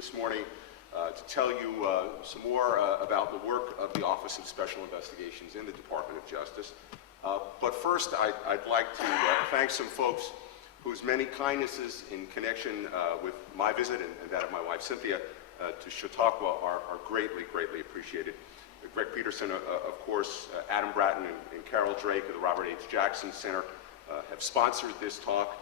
this morning to tell you some more about the work of the Office of Special Investigations in the Department of Justice. But first, I'd like to thank some folks whose many kindnesses in connection with my visit and that of my wife Cynthia to Chautauqua are greatly, greatly appreciated. Greg Peterson, of course, Adam Bratton and Carol Drake of the Robert H. Jackson Center have sponsored this talk.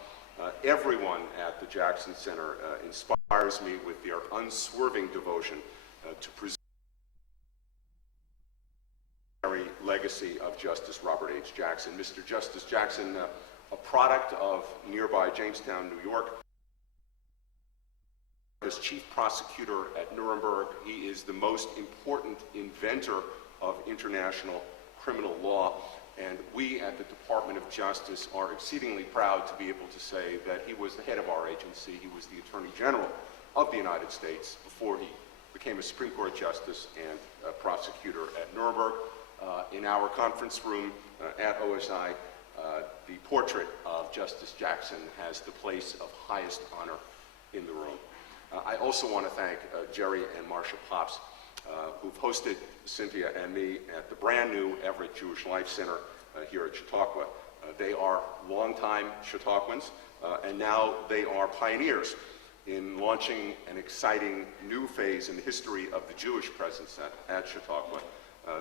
Everyone at the Jackson Center inspires me with their unswerving devotion to preserve the legacy of Justice Robert H. Jackson. Mr. Justice Jackson, a product of nearby Jamestown, New York. As chief prosecutor at Nuremberg, he is the most important inventor of international criminal law, and we at the Department of Justice are exceedingly proud to be able to say that he was the head of our agency. He was the Attorney General of the United States before he became a Supreme Court Justice and a prosecutor at Nuremberg. In our conference room at OSI, the portrait of Justice Jackson has the place of highest honor in the room. I also want to thank Jerry and Marcia Pops, who've hosted Cynthia and me at the brand new Everett Jewish Life Center here at Chautauqua. They are longtime Chautauquans, and now they are pioneers in launching an exciting new phase in the history of the Jewish presence at Chautauqua.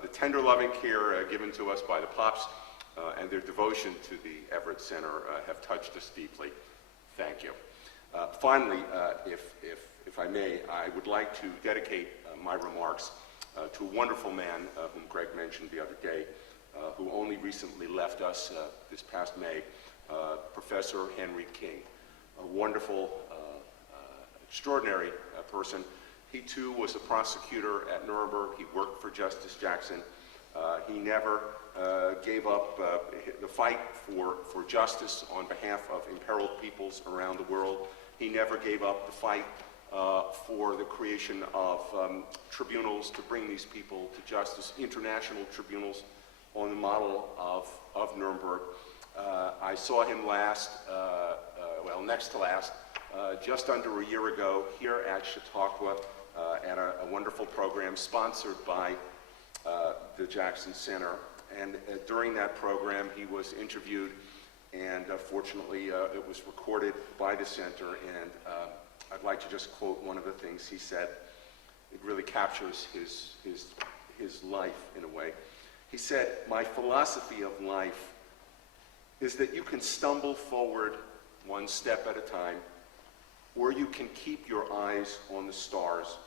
The tender loving care given to us by the Pops and their devotion to the Everett Center have touched us deeply. Thank you. Finally, if I may, I would like to dedicate my remarks to a wonderful man whom Greg mentioned the other day, who only recently left us this past May, Professor Henry King, a wonderful, extraordinary person. He too was a prosecutor at Nuremberg. He worked for Justice Jackson. He never gave up the fight for justice on behalf of imperiled peoples around the world. He never gave up the fight for the creation of tribunals to bring these people to justice, international tribunals on the model of Nuremberg. I saw him last, well, next to last, just under a year ago here at Chautauqua at a wonderful program sponsored by the Jackson Center. And during that program, he was interviewed, and fortunately, it was recorded by the center. And I'd like to just quote one of the things he said. It really captures his life in a way. He said, "My philosophy of life is that you can stumble forward one step at a time, or you can keep your eyes on the stars.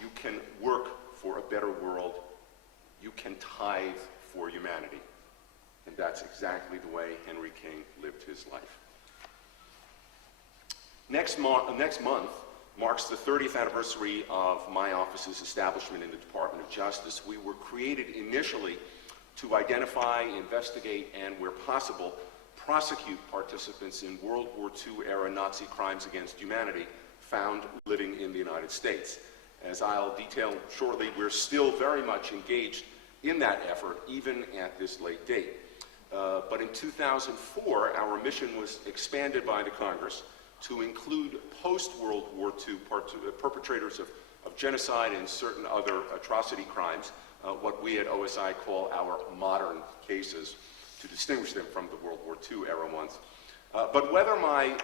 You can work for a better world. You can tithe for humanity." And that's exactly the way Henry King lived his life. Next month marks the 30th anniversary of my office's establishment in the Department of Justice. We were created initially to identify, investigate, and where possible, prosecute participants in World War II-era Nazi crimes against humanity found living in the United States. As I'll detail shortly, we're still very much engaged in that effort, even at this late date. But in 2004, our mission was expanded by the Congress to include post-World War II perpetrators of genocide and certain other atrocity crimes, what we at OSI call our modern cases, to distinguish them from the World War II era ones. But whether my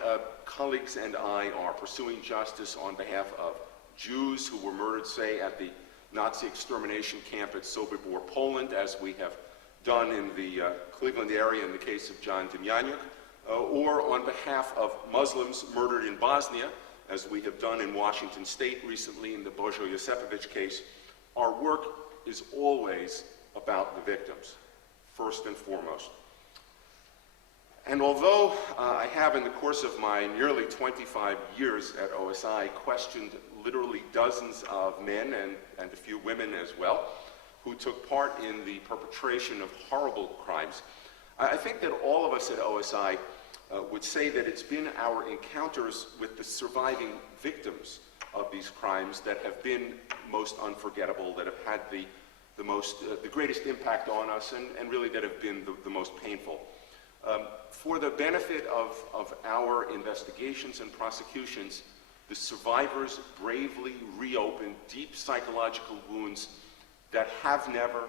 colleagues and I are pursuing justice on behalf of Jews who were murdered, say, at the Nazi extermination camp at Sobibor, Poland, as we have done in the Cleveland area in the case of John Demjanjuk, or on behalf of Muslims murdered in Bosnia, as we have done in Washington State recently in the Bojo Josipovic case, our work is always about the victims, first and foremost. And although I have, in the course of my nearly 25 years at OSI, questioned literally dozens of men and a few women as well, who took part in the perpetration of horrible crimes, I think that all of us at OSI would say that it's been our encounters with the surviving victims of these crimes that have been most unforgettable, that have had the greatest impact on us, and really that have been the most painful. For the benefit of our investigations and prosecutions, the survivors bravely reopen deep psychological wounds that have never,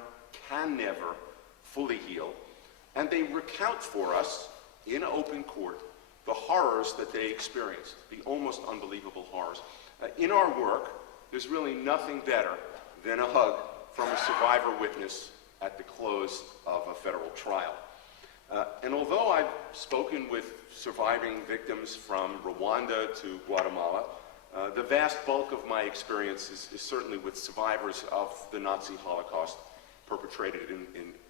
can never fully heal, and they recount for us in open court the horrors that they experienced, the almost unbelievable horrors. In our work, there's really nothing better than a hug from a survivor witness at the close of a federal trial. And although I've spoken with surviving victims from Rwanda to Guatemala, the vast bulk of my experience is certainly with survivors of the Nazi Holocaust perpetrated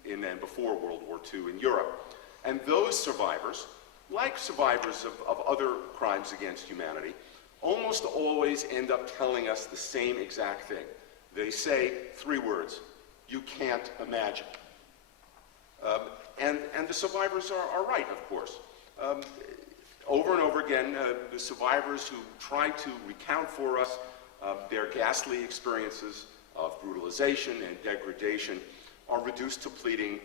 in and before World War II in Europe. And those survivors, like survivors of other crimes against humanity, almost always end up telling us the same exact thing. They say 3 words: you can't imagine. And the survivors are right, of course. Over and over again, the survivors who try to recount for us their ghastly experiences of brutalization and degradation are reduced to pleading,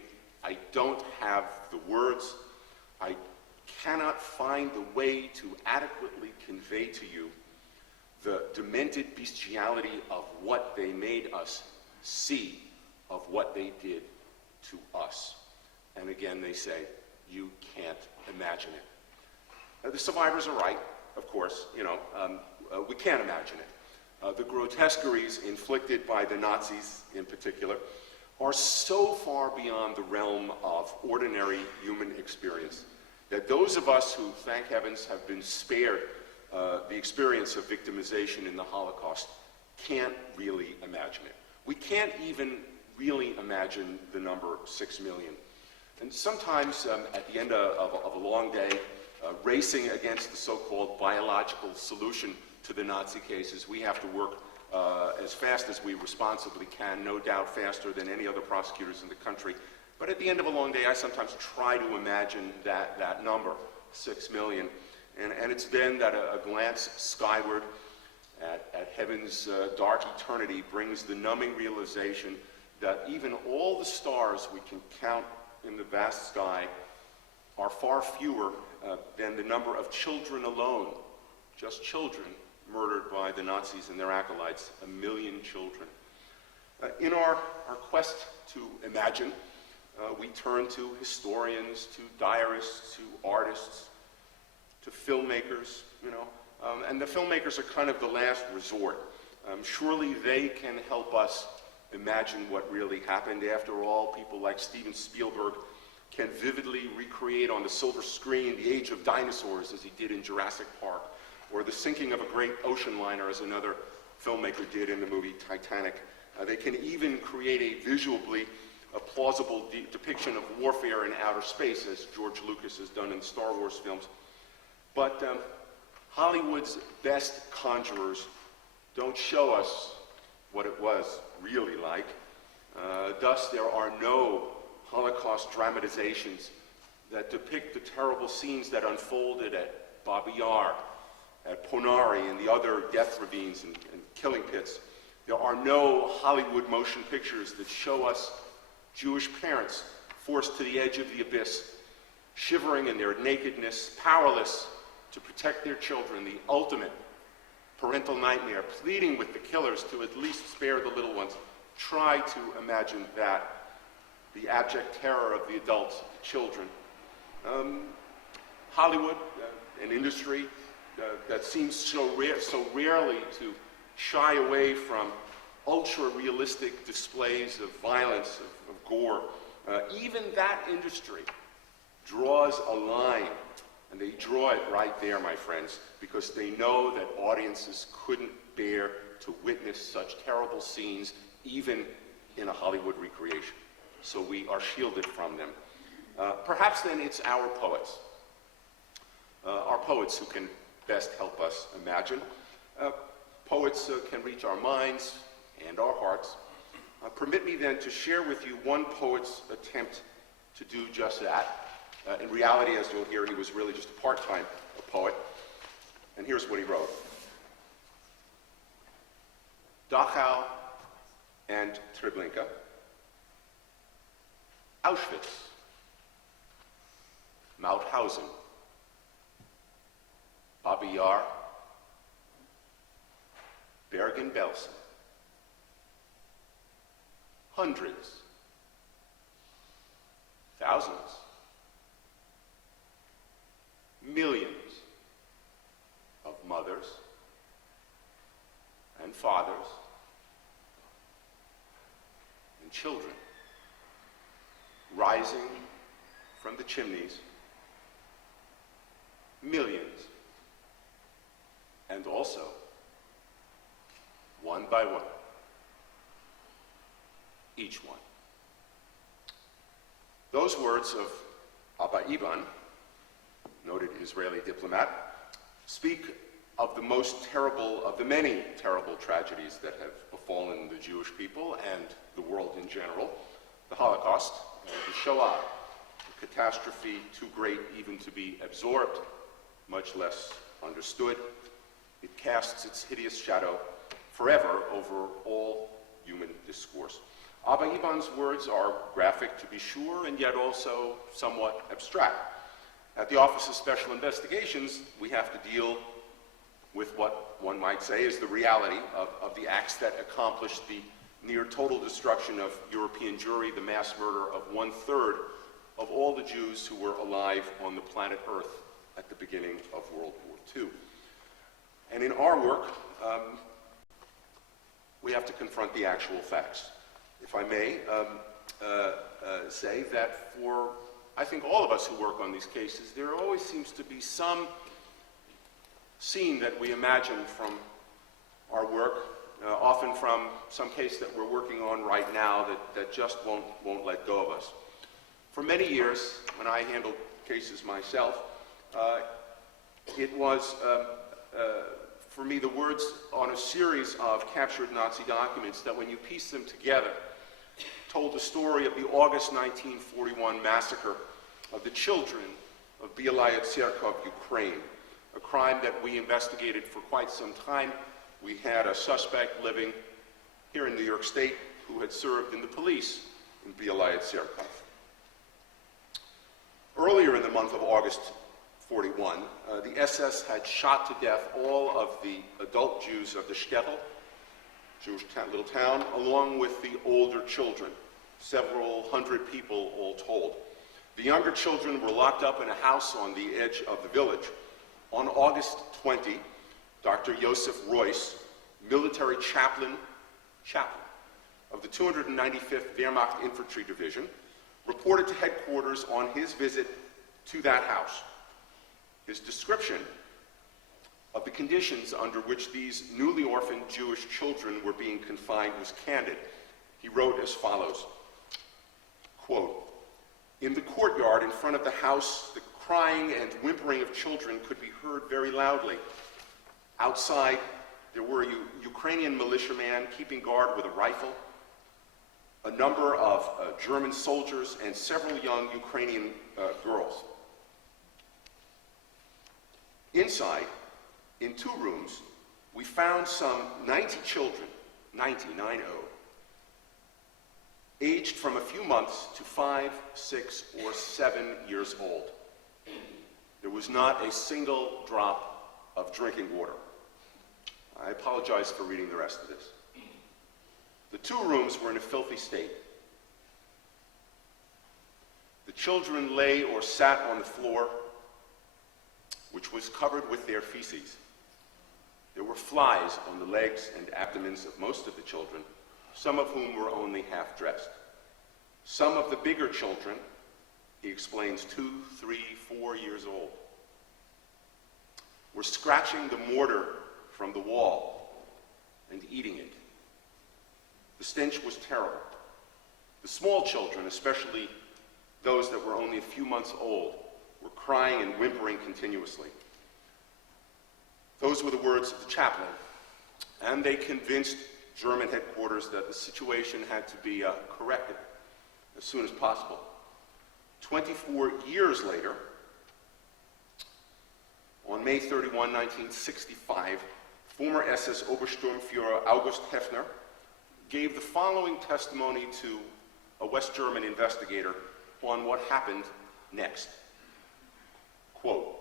I don't have the words, I cannot find the way to adequately convey to you the demented bestiality of what they made us see, of what they did to us. And again, they say, you can't imagine it. The survivors are right, of course, we can't imagine it. The grotesqueries inflicted by the Nazis in particular are so far beyond the realm of ordinary human experience that those of us who, thank heavens, have been spared the experience of victimization in the Holocaust can't really imagine it. We can't even really imagine the number 6 million. And sometimes at the end of a long day, racing against the so-called biological solution to the Nazi cases, we have to work as fast as we responsibly can, no doubt faster than any other prosecutors in the country. But at the end of a long day, I sometimes try to imagine that number, 6 million. And it's then that a glance skyward at heaven's dark eternity brings the numbing realization that even all the stars we can count in the vast sky are far fewer than the number of children alone, just children, murdered by the Nazis and their acolytes, 1 million children. In our quest to imagine, we turn to historians, to diarists, to artists, to filmmakers, and the filmmakers are kind of the last resort. Surely they can help us imagine what really happened. After all, people like Steven Spielberg can vividly recreate on the silver screen the age of dinosaurs as he did in Jurassic Park, or the sinking of a great ocean liner as another filmmaker did in the movie Titanic. They can even create a visually plausible depiction of warfare in outer space, as George Lucas has done in Star Wars films. But Hollywood's best conjurers don't show us what it was really like. Thus, there are no Holocaust dramatizations that depict the terrible scenes that unfolded at Babi Yar, at Ponari, and the other death ravines and killing pits. There are no Hollywood motion pictures that show us Jewish parents forced to the edge of the abyss, shivering in their nakedness, powerless to protect their children, the ultimate parental nightmare, pleading with the killers to at least spare the little ones. Try to imagine that, the abject terror of the adults, the children. Hollywood, an industry that seems so rarely to shy away from ultra-realistic displays of violence, of gore, even that industry draws a line. And they draw it right there, my friends, because they know that audiences couldn't bear to witness such terrible scenes, even in a Hollywood recreation. So we are shielded from them. Perhaps then it's our poets who can best help us imagine. Poets can reach our minds and our hearts. Permit me then to share with you one poet's attempt to do just that. In reality, as you'll hear, he was really just a part-time poet. And here's what he wrote. Dachau and Treblinka, Auschwitz, Mauthausen, Babi Yar, Bergen-Belsen. Hundreds, thousands, millions of mothers and fathers and children rising from the chimneys, millions, and also, one by one, each one. Those words of Abba Eban, noted Israeli diplomat, speak of the most terrible of the many terrible tragedies that have befallen the Jewish people and the world in general, the Holocaust, the Shoah, a catastrophe too great even to be absorbed, much less understood. It casts its hideous shadow forever over all human discourse. Abba Eban's words are graphic, to be sure, and yet also somewhat abstract. At the Office of Special Investigations, we have to deal with what one might say is the reality of the acts that accomplished the near total destruction of European Jewry, the mass murder of 1/3 of all the Jews who were alive on the planet Earth at the beginning of World War II. And in our work, we have to confront the actual facts. If I may say that for, I think, all of us who work on these cases, there always seems to be some scene that we imagine from our work, often from some case that we're working on right now that just won't let go of us. For many years, when I handled cases myself, it was, for me, the words on a series of captured Nazi documents that, when you piece them together, told the story of the August 1941 massacre of the children of Bielaya Tserkov, Ukraine, a crime that we investigated for quite some time. We had a suspect living here in New York State who had served in the police in Bielaya Tserkov. Earlier in the month of August 41, the SS had shot to death all of the adult Jews of the shtetl, Jewish little town, along with the older children, several hundred people all told. The younger children were locked up in a house on the edge of the village. On August 20, Dr. Josef Royce, military chaplain of the 295th Wehrmacht Infantry Division, reported to headquarters on his visit to that house. His description of the conditions under which these newly orphaned Jewish children were being confined was candid. He wrote as follows, quote, "In the courtyard in front of the house, the crying and whimpering of children could be heard very loudly. Outside, there were a Ukrainian militiaman keeping guard with a rifle, a number of German soldiers, and several young Ukrainian girls. Inside, in 2 rooms, we found some 90 children, 90, aged from a few months to 5, 6, or 7 years old. There was not a single drop of drinking water." I apologize for reading the rest of this. The 2 rooms were in a filthy state. The children lay or sat on the floor, which was covered with their feces. There were flies on the legs and abdomens of most of the children, some of whom were only half dressed. Some of the bigger children, he explains, 2, 3, 4 years old, were scratching the mortar from the wall and eating it. The stench was terrible. The small children, especially those that were only a few months old, were crying and whimpering continuously. Those were the words of the chaplain, and they convinced German headquarters that the situation had to be corrected as soon as possible. 24 years later, on May 31, 1965, former SS Obersturmführer August Hefner gave the following testimony to a West German investigator on what happened next. Quote,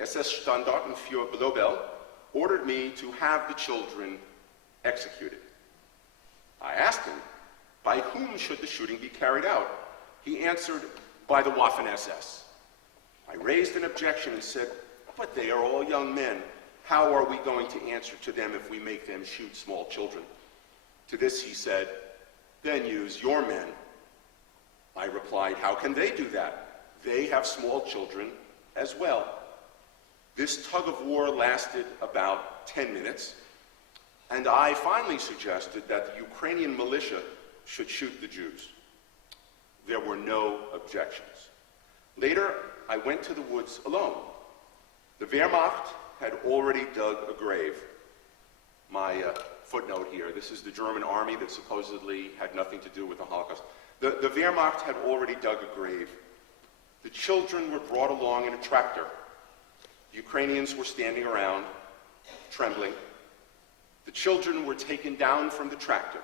SS Standartenführer Blobel ordered me to have the children executed. I asked him, by whom should the shooting be carried out? He answered, by the Waffen-SS. I raised an objection and said, but they are all young men. How are we going to answer to them if we make them shoot small children? To this he said, then use your men. I replied, how can they do that? They have small children as well. This tug of war lasted about 10 minutes, and I finally suggested that the Ukrainian militia should shoot the Jews. There were no objections. Later, I went to the woods alone. The Wehrmacht had already dug a grave. My footnote here, this is the German army that supposedly had nothing to do with the Holocaust. The Wehrmacht had already dug a grave. The children were brought along in a tractor. The Ukrainians were standing around, trembling. The children were taken down from the tractor.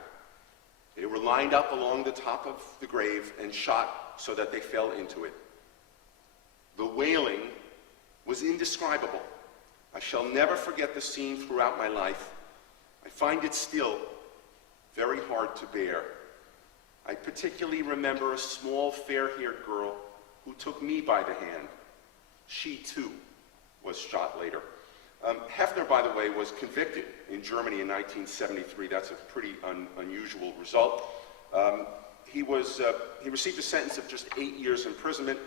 They were lined up along the top of the grave and shot so that they fell into it. The wailing was indescribable. I shall never forget the scene throughout my life. I find it still very hard to bear. I particularly remember a small, fair-haired girl who took me by the hand. She, too, was shot later. Hefner, by the way, was convicted in Germany in 1973. That's a pretty unusual result. He received a sentence of just 8 years imprisonment,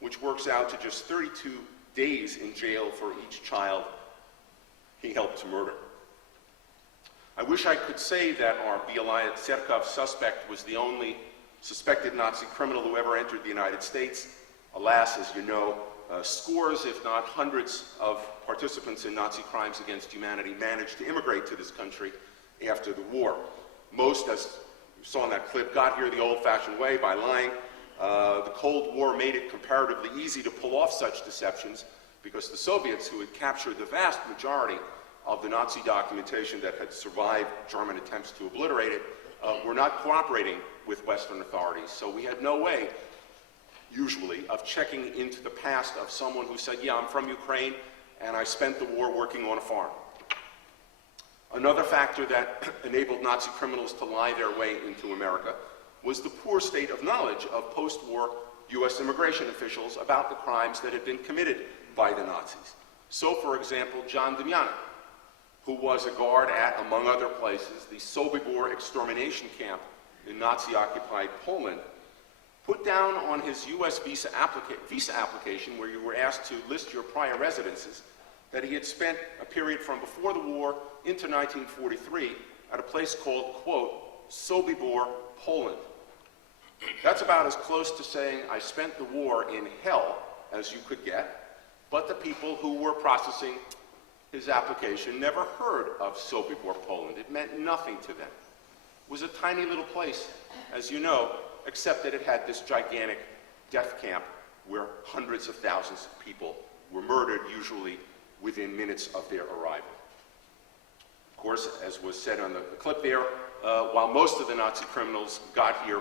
which works out to just 32 days in jail for each child he helped to murder. I wish I could say that our Bielaya Tserkov suspect was the only suspected Nazi criminal who ever entered the United States. Alas, as you know, scores, if not hundreds, of participants in Nazi crimes against humanity managed to immigrate to this country after the war. Most, as you saw in that clip, got here the old-fashioned way by lying. The Cold War made it comparatively easy to pull off such deceptions because the Soviets, who had captured the vast majority of the Nazi documentation that had survived German attempts to obliterate it, were not cooperating with Western authorities. So we had no way, usually, of checking into the past of someone who said, yeah, I'm from Ukraine, and I spent the war working on a farm. Another factor that enabled Nazi criminals to lie their way into America was the poor state of knowledge of post-war U.S. immigration officials about the crimes that had been committed by the Nazis. So, for example, John Demjanjuk, who was a guard at, among other places, the Sobibor extermination camp in Nazi-occupied Poland, put down on his U.S. visa application, where you were asked to list your prior residences, that he had spent a period from before the war into 1943 at a place called, quote, Sobibor, Poland. That's about as close to saying I spent the war in hell as you could get, but the people who were processing his application never heard of Sobibor, Poland. It meant nothing to them. It was a tiny little place, as you know, except that it had this gigantic death camp where hundreds of thousands of people were murdered, usually within minutes of their arrival. Of course, as was said on the clip there, while most of the Nazi criminals got here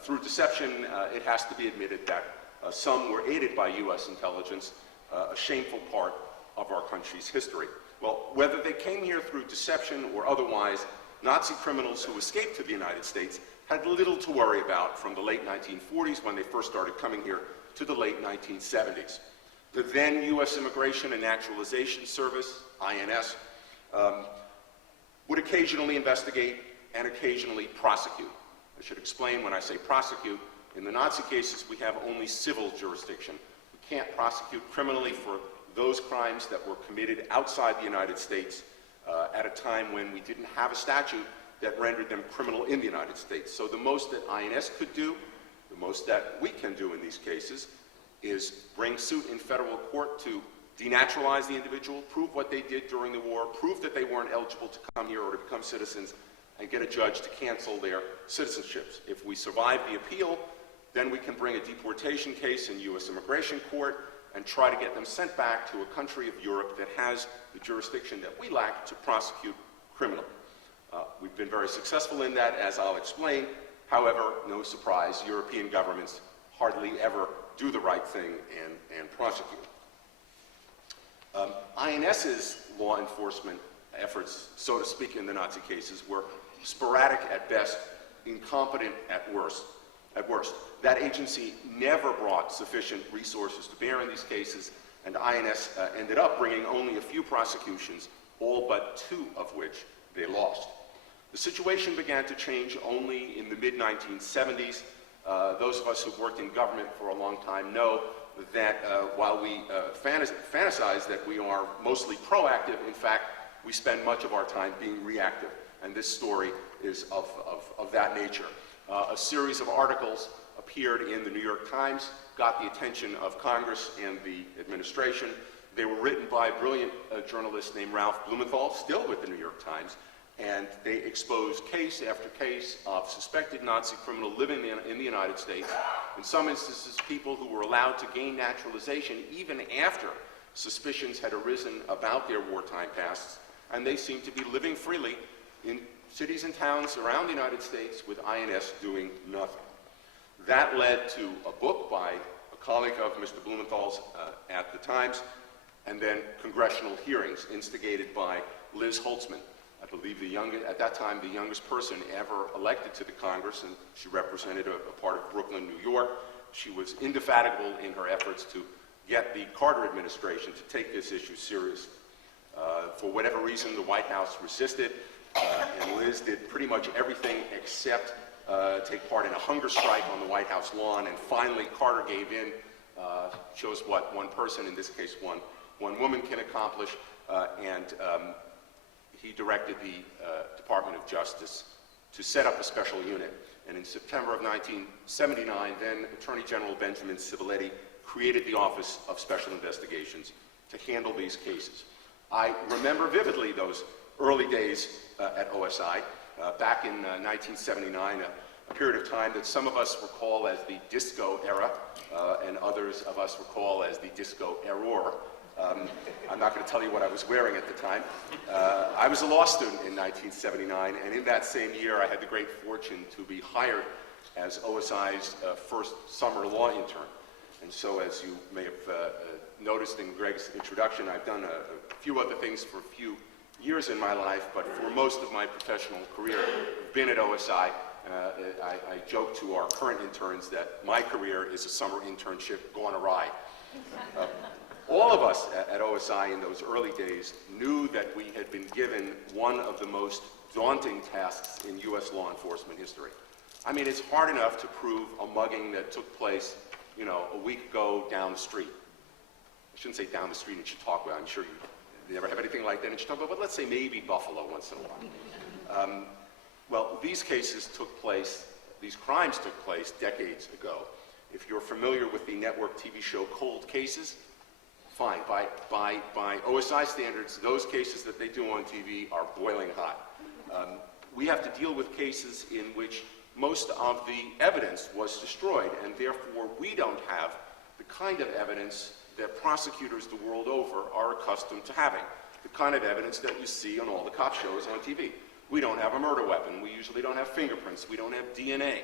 through deception, it has to be admitted that some were aided by U.S. intelligence, a shameful part of our country's history. Well, whether they came here through deception or otherwise, Nazi criminals who escaped to the United States had little to worry about from the late 1940s, when they first started coming here, to the late 1970s. The then U.S. Immigration and Naturalization Service, INS, would occasionally investigate and occasionally prosecute. I should explain when I say prosecute, in the Nazi cases we have only civil jurisdiction. We can't prosecute criminally for those crimes that were committed outside the United States at a time when we didn't have a statute that rendered them criminal in the United States. So the most that INS could do, the most that we can do in these cases, is bring suit in federal court to denaturalize the individual, prove what they did during the war, prove that they weren't eligible to come here or to become citizens, and get a judge to cancel their citizenships. If we survive the appeal, then we can bring a deportation case in U.S. Immigration Court and try to get them sent back to a country of Europe that has the jurisdiction that we lack to prosecute criminally. We've been very successful in that, as I'll explain. However, no surprise, European governments hardly ever do the right thing and prosecute. INS's law enforcement efforts, so to speak, in the Nazi cases were sporadic at best, incompetent at worst. That agency never brought sufficient resources to bear in these cases, and INS ended up bringing only a few prosecutions, all but 2 of which they lost. The situation began to change only in the mid-1970s. Those of us who've worked in government for a long time know that while we fantasize that we are mostly proactive, in fact, we spend much of our time being reactive, and this story is of that nature. A series of articles appeared in the New York Times, got the attention of Congress and the administration. They were written by a brilliant journalist named Ralph Blumenthal, still with the New York Times, and they exposed case after case of suspected Nazi criminals living in the United States. In some instances, people who were allowed to gain naturalization even after suspicions had arisen about their wartime pasts, and they seemed to be living freely in cities and towns around the United States with INS doing nothing. That led to a book by a colleague of Mr. Blumenthal's at the Times, and then congressional hearings instigated by Liz Holtzman. I believe at that time, the youngest person ever elected to the Congress, and she represented a part of Brooklyn, New York. She was indefatigable in her efforts to get the Carter administration to take this issue seriously. For whatever reason, the White House resisted, and Liz did pretty much everything except take part in a hunger strike on the White House lawn, and finally Carter gave in, shows what one person, in this case one woman, can accomplish, and he directed the Department of Justice to set up a special unit. And in September of 1979, then Attorney General Benjamin Civiletti created the Office of Special Investigations to handle these cases. I remember vividly those early days at OSI, back in 1979, a period of time that some of us recall as the disco era, and others of us recall as the disco error. I'm not going to tell you what I was wearing at the time. I was a law student in 1979, and in that same year I had the great fortune to be hired as OSI's first summer law intern. And so, as you may have noticed in Greg's introduction, I've done a few other things for a few years in my life, but for most of my professional career, I've been at OSI. I joke to our current interns that my career is a summer internship gone awry. All of us at OSI in those early days knew that we had been given one of the most daunting tasks in U.S. law enforcement history. I mean, it's hard enough to prove a mugging that took place, a week ago down the street. I shouldn't say down the street in Chautauqua. I'm sure you never have anything like that in Chautauqua, but let's say maybe Buffalo once in a while. Well, these cases took place, these crimes took place decades ago. If you're familiar with the network TV show Cold Cases, fine. By OSI standards, those cases that they do on TV are boiling hot. We have to deal with cases in which most of the evidence was destroyed, and therefore we don't have the kind of evidence that prosecutors the world over are accustomed to having, the kind of evidence that you see on all the cop shows on TV. We don't have a murder weapon. We usually don't have fingerprints. We don't have DNA.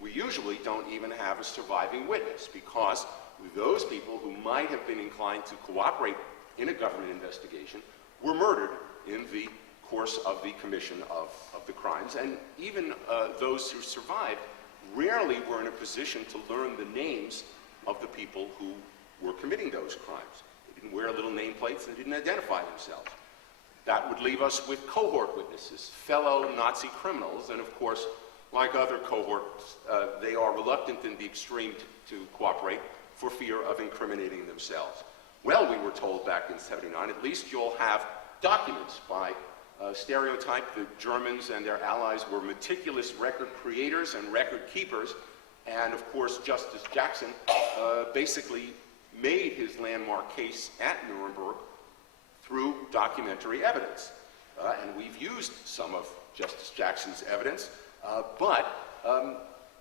We usually don't even have a surviving witness, because those people who might have been inclined to cooperate in a government investigation were murdered in the course of the commission of the crimes. And even those who survived rarely were in a position to learn the names of the people who were committing those crimes. They didn't wear little nameplates and didn't identify themselves. That would leave us with cohort witnesses, fellow Nazi criminals, and of course, like other cohorts, they are reluctant in the extreme to cooperate for fear of incriminating themselves. Well, we were told back in '79, at least you'll have documents. By stereotype, the Germans and their allies were meticulous record creators and record keepers, and of course, Justice Jackson basically made his landmark case at Nuremberg through documentary evidence. And we've used some of Justice Jackson's evidence, but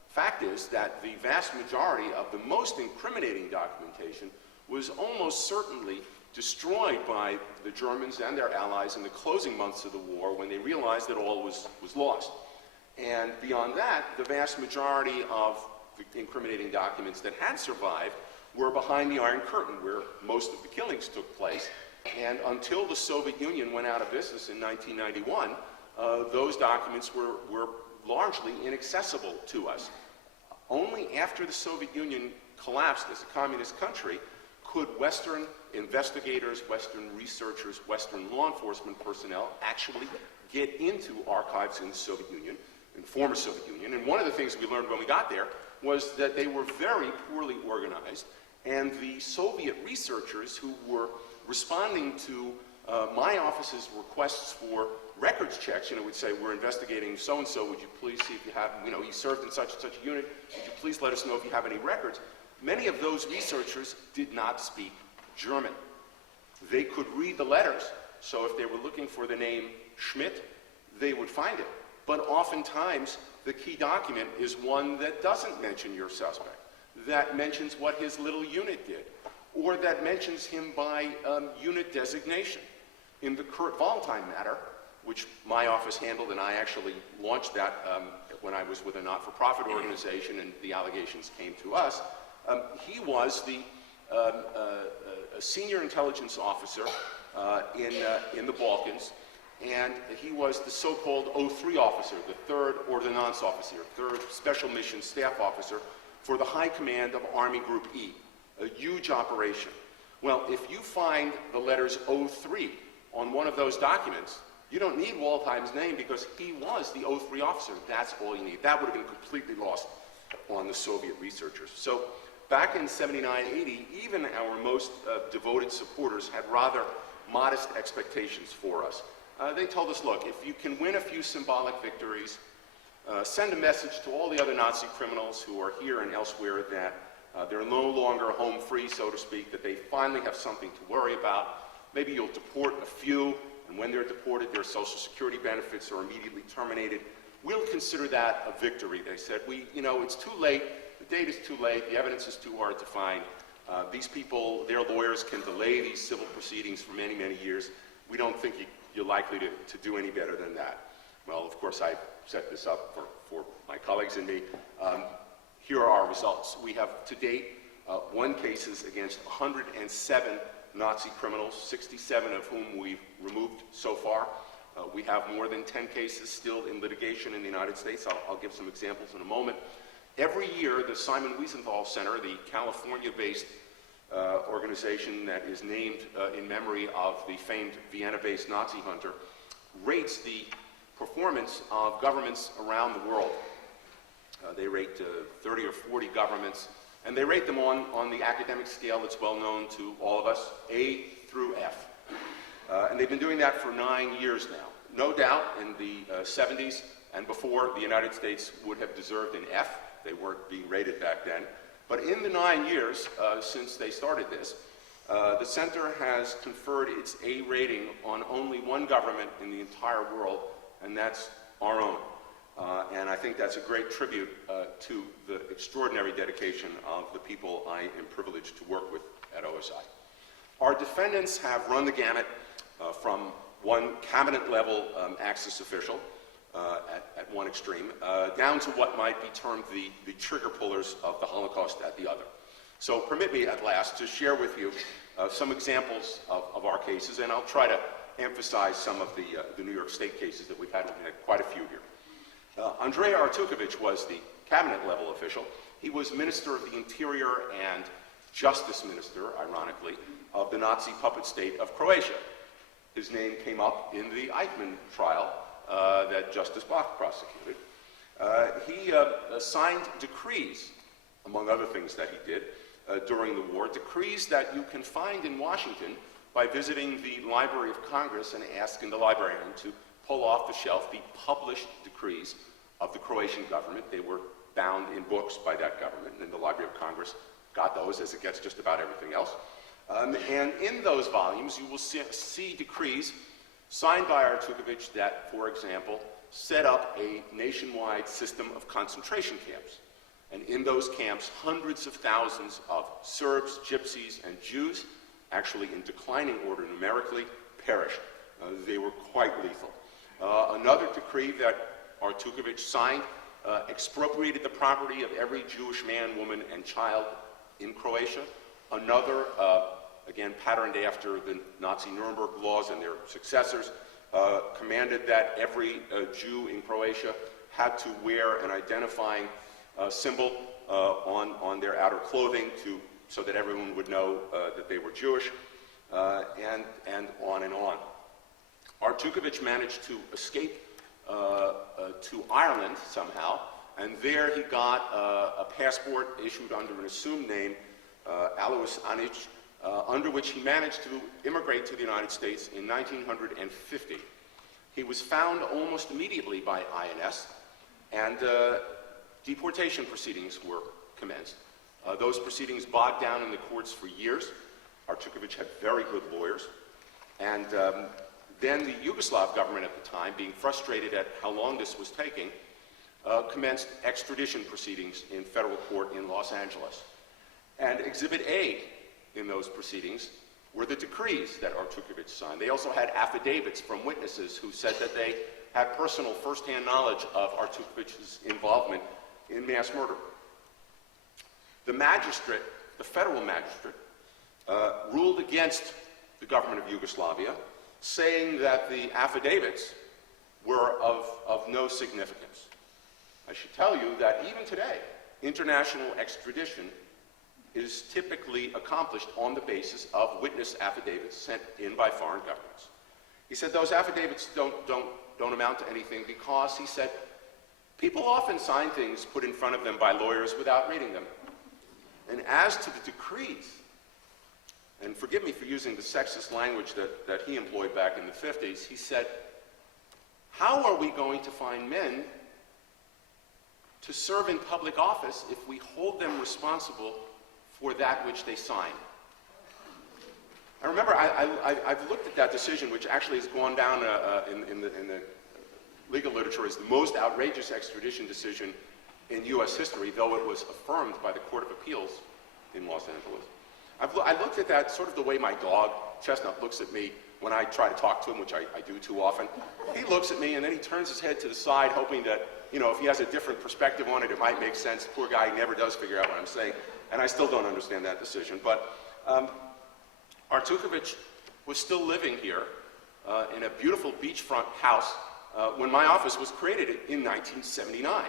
fact is that the vast majority of the most incriminating documentation was almost certainly destroyed by the Germans and their allies in the closing months of the war, when they realized that all was lost. And beyond that, the vast majority of the incriminating documents that had survived were behind the Iron Curtain, where most of the killings took place. And until the Soviet Union went out of business in 1991, those documents were largely inaccessible to us. Only after the Soviet Union collapsed as a communist country could Western investigators, Western researchers, Western law enforcement personnel actually get into archives in the Soviet Union, in former Soviet Union. And one of the things we learned when we got there was that they were very poorly organized, and the Soviet researchers who were responding to my office's requests for records checks, would say, we're investigating so-and-so, would you please see if you have, he served in such and such a unit, would you please let us know if you have any records? Many of those researchers did not speak German. They could read the letters, so if they were looking for the name Schmidt, they would find it. But oftentimes, the key document is one that doesn't mention your suspect, that mentions what his little unit did, or that mentions him by unit designation. In the Kurt Valentine matter, which my office handled, and I actually launched that when I was with a not-for-profit organization and the allegations came to us, he was the senior intelligence officer in the Balkans, and he was the so-called 03 officer, the third ordnance officer, third special mission staff officer for the High Command of Army Group E, a huge operation. Well, if you find the letters 03 on one of those documents, you don't need Waldheim's name because he was the 03 officer. That's all you need. That would have been completely lost on the Soviet researchers. So back in 79, 80, even our most devoted supporters had rather modest expectations for us. They told us, look, if you can win a few symbolic victories, send a message to all the other Nazi criminals who are here and elsewhere that they're no longer home free, so to speak, that they finally have something to worry about. Maybe you'll deport a few, and when they're deported, their Social Security benefits are immediately terminated. We'll consider that a victory. They said, it's too late. The date is too late. The evidence is too hard to find. These people, their lawyers can delay these civil proceedings for many, many years. We don't think you're likely to do any better than that. Well, of course, I set this up for my colleagues and me. Here are our results. We have, to date, won cases against 107 Nazi criminals, 67 of whom we've removed so far. We have more than 10 cases still in litigation in the United States. I'll give some examples in a moment. Every year, the Simon Wiesenthal Center, the California-based organization that is named in memory of the famed Vienna-based Nazi hunter, rates the performance of governments around the world. They rate 30 or 40 governments, and they rate them on the academic scale that's well known to all of us, A through F. And they've been doing that for 9 years now. No doubt in the 70s and before, the United States would have deserved an F. They weren't being rated back then. But in the 9 years since they started this, the center has conferred its A rating on only one government in the entire world, and that's our own. And I think that's a great tribute to the extraordinary dedication of the people I am privileged to work with at OSI. Our defendants have run the gamut from one cabinet-level Axis official at one extreme, down to what might be termed the trigger pullers of the Holocaust at the other. So permit me at last to share with you some examples of our cases, and I'll try to emphasize some of the New York State cases that we've had. We've had quite a few here. Andrei Artukovic was the cabinet-level official. He was Minister of the Interior and Justice Minister, ironically, of the Nazi puppet state of Croatia. His name came up in the Eichmann trial that Justice Bach prosecuted. He signed decrees, among other things that he did during the war, decrees that you can find in Washington by visiting the Library of Congress and asking the librarian to pull off the shelf the published decrees of the Croatian government. They were bound in books by that government, and the Library of Congress got those, as it gets just about everything else. And in those volumes, you will see decrees signed by Artukovic that, for example, set up a nationwide system of concentration camps. And in those camps, hundreds of thousands of Serbs, Gypsies, and Jews, actually in declining order numerically, perished. They were quite lethal. Another decree that Artukovic signed expropriated the property of every Jewish man, woman, and child in Croatia. Another again patterned after the Nazi Nuremberg laws and their successors, commanded that every Jew in Croatia had to wear an identifying symbol on their outer clothing so that everyone would know that they were Jewish, and on and on. Artukovic managed to escape to Ireland somehow, and there he got a passport issued under an assumed name, Alois Anic, under which he managed to immigrate to the United States in 1950. He was found almost immediately by INS, and deportation proceedings were commenced. Those proceedings bogged down in the courts for years. Artukovic had very good lawyers, and then the Yugoslav government at the time, being frustrated at how long this was taking, commenced extradition proceedings in federal court in Los Angeles. And Exhibit A in those proceedings were the decrees that Artukovic signed. They also had affidavits from witnesses who said that they had personal first-hand knowledge of Artukovic's involvement in mass murder. The magistrate, the federal magistrate, ruled against the government of Yugoslavia, saying that the affidavits were of no significance. I should tell you that even today, international extradition is typically accomplished on the basis of witness affidavits sent in by foreign governments. He said those affidavits don't amount to anything because, he said, people often sign things put in front of them by lawyers without reading them. And as to the decrees, and forgive me for using the sexist language that he employed back in the 50s, he said, how are we going to find men to serve in public office if we hold them responsible for that which they sign? I remember I've looked at that decision, which actually has gone down in the legal literature as the most outrageous extradition decision in U.S. history, though it was affirmed by the Court of Appeals in Los Angeles. I looked at that sort of the way my dog, Chestnut, looks at me when I try to talk to him, which I do too often. He looks at me and then he turns his head to the side, hoping that, if he has a different perspective on it, it might make sense. Poor guy never does figure out what I'm saying, and I still don't understand that decision. But Artukovic was still living here in a beautiful beachfront house when my office was created in 1979.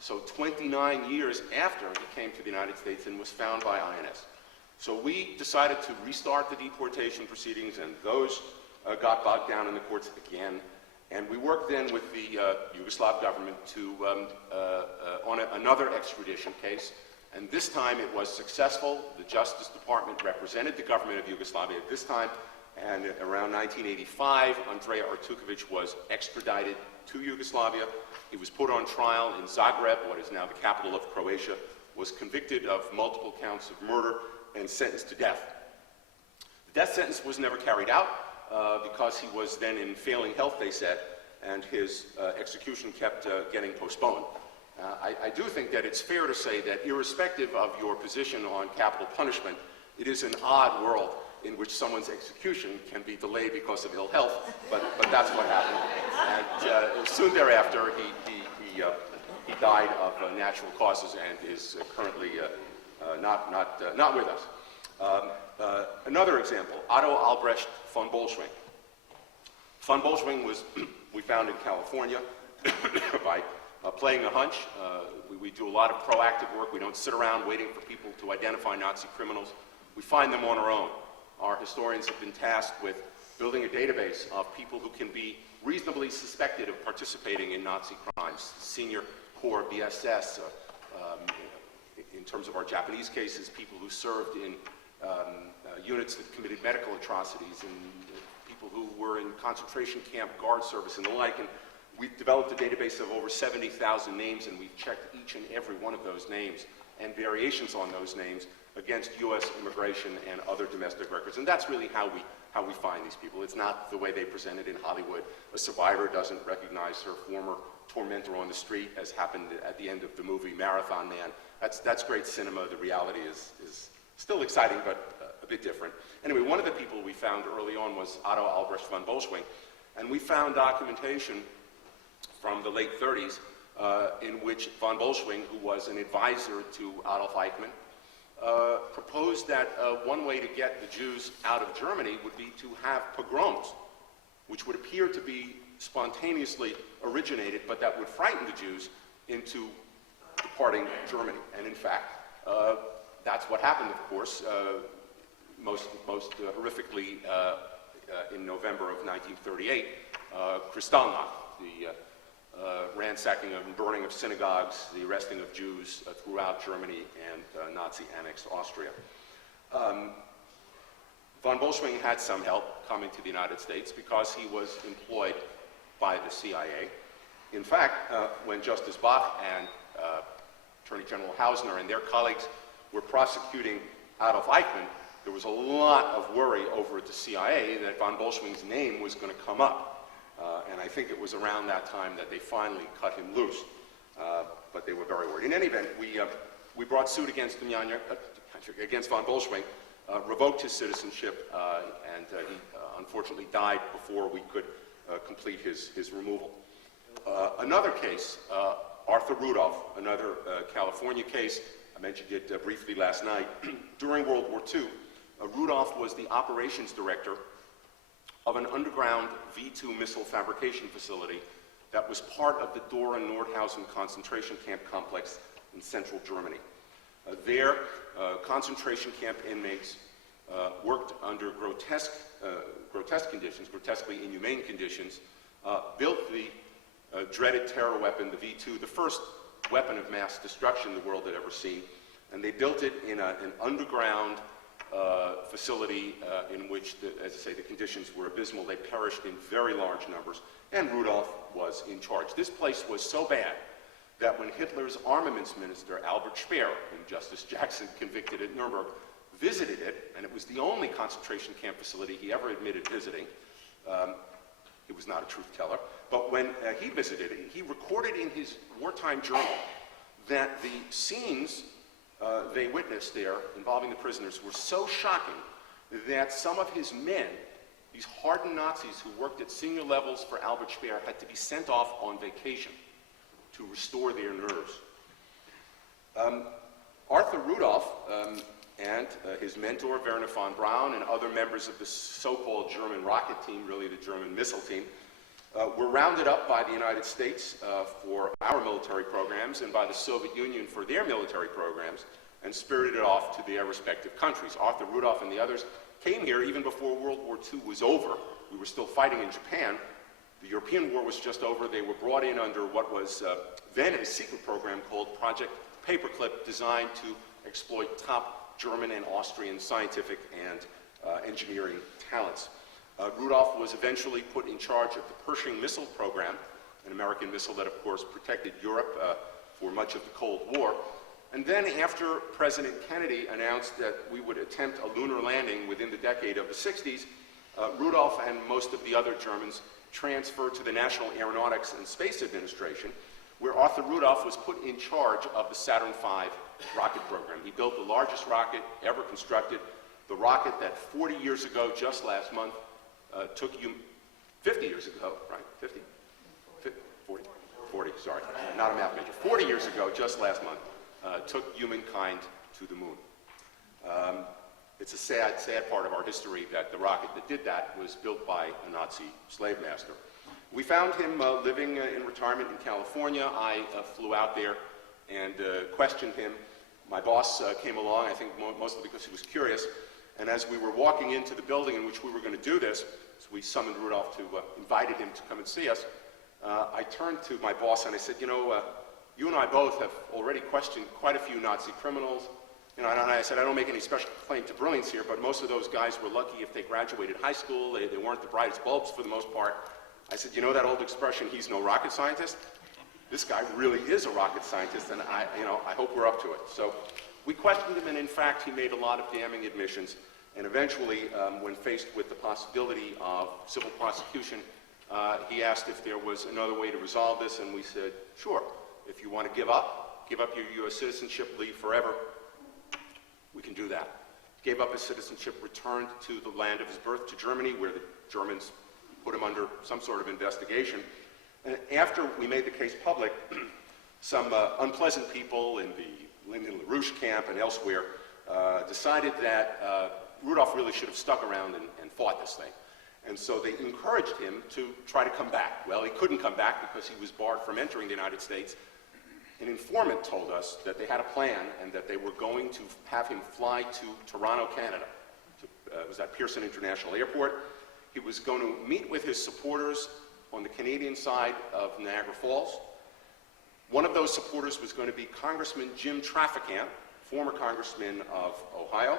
So 29 years after he came to the United States and was found by INS. So we decided to restart the deportation proceedings, and those got bogged down in the courts again. And we worked then with the Yugoslav government on another extradition case. And this time it was successful. The Justice Department represented the government of Yugoslavia at this time. And around 1985, Andrea Artukovic was extradited to Yugoslavia. He was put on trial in Zagreb, what is now the capital of Croatia, was convicted of multiple counts of murder, and sentenced to death. The death sentence was never carried out because he was then in failing health, they said, and his execution kept getting postponed. I do think that it's fair to say that irrespective of your position on capital punishment, it is an odd world in which someone's execution can be delayed because of ill health, but that's what happened. And soon thereafter, he died of natural causes and is currently not with us. Another example, Otto Albrecht von Bolschwing. Von Bolschwing we found in California by playing a hunch. We do a lot of proactive work. We don't sit around waiting for people to identify Nazi criminals. We find them on our own. Our historians have been tasked with building a database of people who can be reasonably suspected of participating in Nazi crimes. Senior Corps, BSS, in terms of our Japanese cases, people who served in units that committed medical atrocities, and people who were in concentration camp guard service and the like. And we've developed a database of over 70,000 names, and we've checked each and every one of those names and variations on those names against U.S. immigration and other domestic records. And that's really how we find these people. It's not the way they present it in Hollywood. A survivor doesn't recognize her former tormentor on the street, as happened at the end of the movie Marathon Man. That's great cinema. The reality is still exciting, but a bit different. Anyway, one of the people we found early on was Otto Albrecht von Bolschwing, and we found documentation from the late 30s in which von Bolschwing, who was an advisor to Adolf Eichmann, proposed that one way to get the Jews out of Germany would be to have pogroms, which would appear to be spontaneously originated, but that would frighten the Jews into departing Germany. And in fact, that's what happened, of course, most horrifically in November of 1938, Kristallnacht, the ransacking and burning of synagogues, the arresting of Jews throughout Germany and Nazi-annexed Austria. Von Bolschwing had some help coming to the United States because he was employed by the CIA. In fact, when Justice Bach and Attorney General Hausner and their colleagues were prosecuting Adolf Eichmann, there was a lot of worry over at the CIA that von Bolschwing's name was going to come up. And I think it was around that time that they finally cut him loose. But they were very worried. In any event, we brought suit against against von Bolschwing, revoked his citizenship, and he unfortunately died before we could complete his removal. Another case, Arthur Rudolph, another California case. I mentioned it briefly last night. During World War II, Rudolph was the operations director of an underground V-2 missile fabrication facility that was part of the Dora-Nordhausen concentration camp complex in central Germany. There, concentration camp inmates worked under grotesque conditions, grotesquely inhumane conditions, built the dreaded terror weapon, the V-2, the first weapon of mass destruction the world had ever seen, and they built it in an underground facility in which, as I say, the conditions were abysmal. They perished in very large numbers, and Rudolph was in charge. This place was so bad that when Hitler's armaments minister, Albert Speer, whom Justice Jackson convicted at Nuremberg, visited it, and it was the only concentration camp facility he ever admitted visiting. He was not a truth teller, but when he visited it, he recorded in his wartime journal that the scenes they witnessed there involving the prisoners were so shocking that some of his men, these hardened Nazis who worked at senior levels for Albert Speer, had to be sent off on vacation to restore their nerves. Arthur Rudolph and his mentor, Werner von Braun, and other members of the so-called German rocket team, really the German missile team, were rounded up by the United States for our military programs and by the Soviet Union for their military programs, and spirited off to their respective countries. Arthur Rudolph and the others came here even before World War II was over. We were still fighting in Japan. The European war was just over. They were brought in under what was then a secret program called Project Paperclip, designed to exploit top German and Austrian scientific and engineering talents. Rudolph was eventually put in charge of the Pershing missile program, an American missile that, of course, protected Europe for much of the Cold War. And then after President Kennedy announced that we would attempt a lunar landing within the decade of the 60s, Rudolph and most of the other Germans transferred to the National Aeronautics and Space Administration, where Arthur Rudolph was put in charge of the Saturn V rocket program. He built the largest rocket ever constructed, the rocket that 40 years ago, just last month, took 50 years ago, right? 50? 40, sorry, not a math major. 40 years ago, just last month, took humankind to the moon. It's a sad, sad part of our history that the rocket that did that was built by a Nazi slave master. We found him living in retirement in California. I flew out there and questioned him. My boss came along, I think mostly because he was curious, and as we were walking into the building in which we were going to do this, so we summoned Rudolph to, invited him to come and see us. I turned to my boss and I said, you know, you and I both have already questioned quite a few Nazi criminals. You know, and I said, I don't make any special claim to brilliance here, but most of those guys were lucky if they graduated high school. They weren't the brightest bulbs for the most part. I said, you know that old expression, he's no rocket scientist? This guy really is a rocket scientist, and I hope we're up to it. So we questioned him, and in fact, he made a lot of damning admissions. And eventually, when faced with the possibility of civil prosecution, he asked if there was another way to resolve this, and we said, sure. If you want to give up your U.S. citizenship, leave forever, we can do that. Gave up his citizenship, returned to the land of his birth, to Germany, where the Germans put him under some sort of investigation. And after we made the case public, some unpleasant people in the Lyndon LaRouche camp and elsewhere decided that Rudolph really should have stuck around and fought this thing. And so they encouraged him to try to come back. Well, he couldn't come back because he was barred from entering the United States. An informant told us that they had a plan and that they were going to have him fly to Toronto, Canada. It was at Pearson International Airport. He was going to meet with his supporters on the Canadian side of Niagara Falls. One of those supporters was going to be Congressman Jim Traficant, former congressman of Ohio.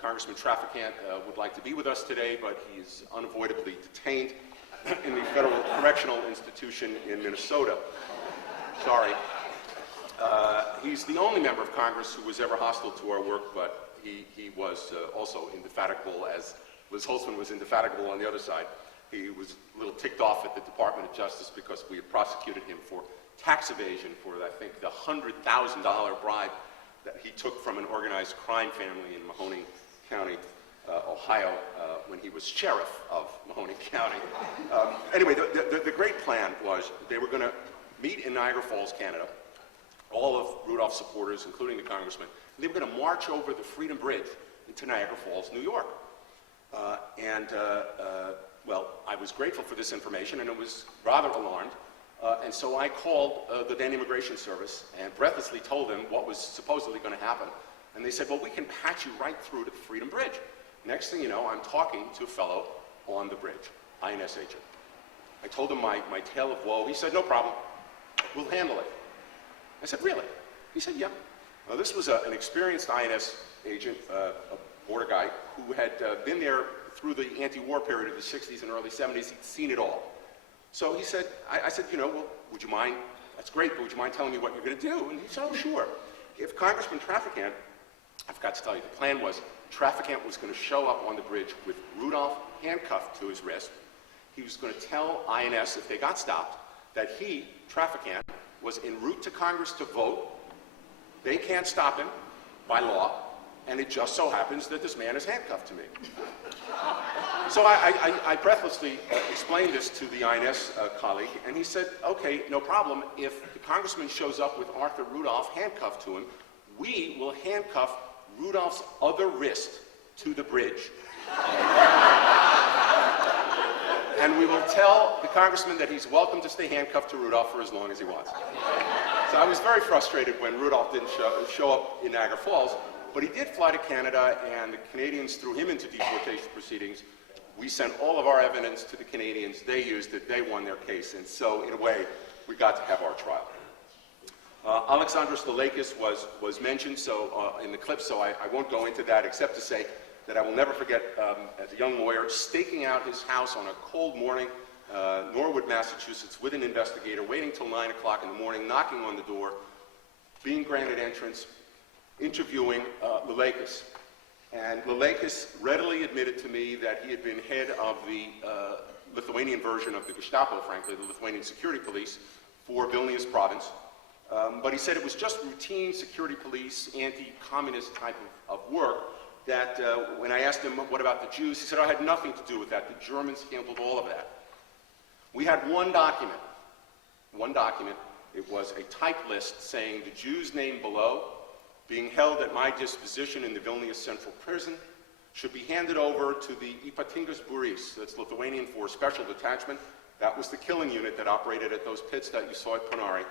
Congressman Traficant would like to be with us today, but he's unavoidably detained in the Federal Correctional Institution in Minnesota. Sorry. He's the only member of Congress who was ever hostile to our work, but he was also indefatigable, as Liz Holtzman was indefatigable on the other side. He was a little ticked off at the Department of Justice because we had prosecuted him for tax evasion for, I think, the $100,000 bribe that he took from an organized crime family in Mahoning County, Ohio, when he was sheriff of Mahoning County. Anyway, the great plan was they were going to meet in Niagara Falls, Canada, all of Rudolph's supporters, including the congressman. They were going to march over the Freedom Bridge into Niagara Falls, New York. Well, I was grateful for this information, and I was rather alarmed. And so I called the then Immigration Service and breathlessly told them what was supposedly going to happen. And they said, well, we can patch you right through to the Freedom Bridge. Next thing you know, I'm talking to a fellow on the bridge, INS agent. I told him my tale of woe. He said, no problem. We'll handle it. I said, really? He said, yeah. Well, this was an experienced INS agent, a border guy, who had been there through the anti-war period of the 60s and early 70s. He'd seen it all. So he said, I said, you know, well, would you mind, that's great, but would you mind telling me what you're going to do? And he said, oh, sure. If Congressman Traficant, I forgot to tell you, the plan was Traficant was going to show up on the bridge with Rudolph handcuffed to his wrist. He was going to tell INS, if they got stopped, that he, Traficant, was en route to Congress to vote. They can't stop him by law, and it just so happens that this man is handcuffed to me. So I breathlessly explained this to the INS colleague, and he said, okay, no problem. If the congressman shows up with Arthur Rudolph handcuffed to him, we will handcuff Rudolph's other wrist to the bridge. And we will tell the congressman that he's welcome to stay handcuffed to Rudolph for as long as he wants. So I was very frustrated when Rudolph didn't show up in Niagara Falls, but he did fly to Canada, and the Canadians threw him into deportation proceedings. We sent all of our evidence to the Canadians. They used it. They won their case. And so, in a way, we got to have our trial. Alexandros Lelakis was mentioned in the clip, so I won't go into that except to say that I will never forget, as a young lawyer, staking out his house on a cold morning, Norwood, Massachusetts, with an investigator, waiting till 9 o'clock in the morning, knocking on the door, being granted entrance, interviewing Lelakis. And Lelakis readily admitted to me that he had been head of the Lithuanian version of the Gestapo, frankly, the Lithuanian security police, for Vilnius province. But he said it was just routine security police, anti-communist type of work, that when I asked him, what about the Jews, he said, I had nothing to do with that. The Germans handled all of that. We had one document. It was a type list saying the Jews named below, being held at my disposition in the Vilnius Central Prison, should be handed over to the Ypatingas Būrys, that's Lithuanian for Special Detachment. That was the killing unit that operated at those pits that you saw at Ponari.